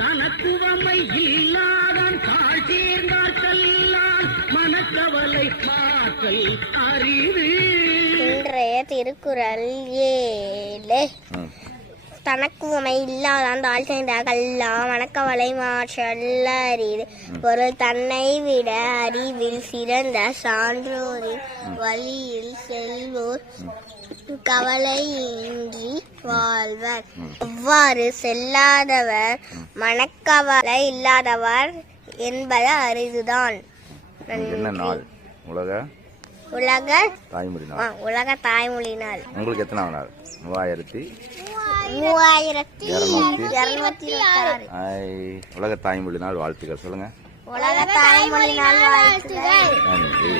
தனக்குவமை இல்லாதான் தாழ் சேர்ந்தார்கல்லால் மனக்கவலை மாற்றல் அறிவு. இன்றைய திருக்குறள் 7. தனக்குவமை இல்லாதான் தாழ் சேர்ந்தார்கல்லாம் மனக்கவலை மாற்றல் அறிவு. பொருள் தன்னை விட அறிவில் சிறந்த சான்றோரின் வழியில் செல்வோர் கவலையின்றி வாழ்வர். எவ்வாறு செல்லாதவர் மனக்கவலை இல்லாதவர் என்பது அரிதுதான். என்ன நாள்? உலக தாய்மொழி நாள். உலக தாய்மொழி நாள். உங்களுக்கு எத்தனை நாள்? 3226. உலக தாய்மொழி நாள் வாழ்த்துக்கள் சொல்லுங்க. உலக தாய்மொழி நாள் வாழ்த்துக்கள். நன்றி.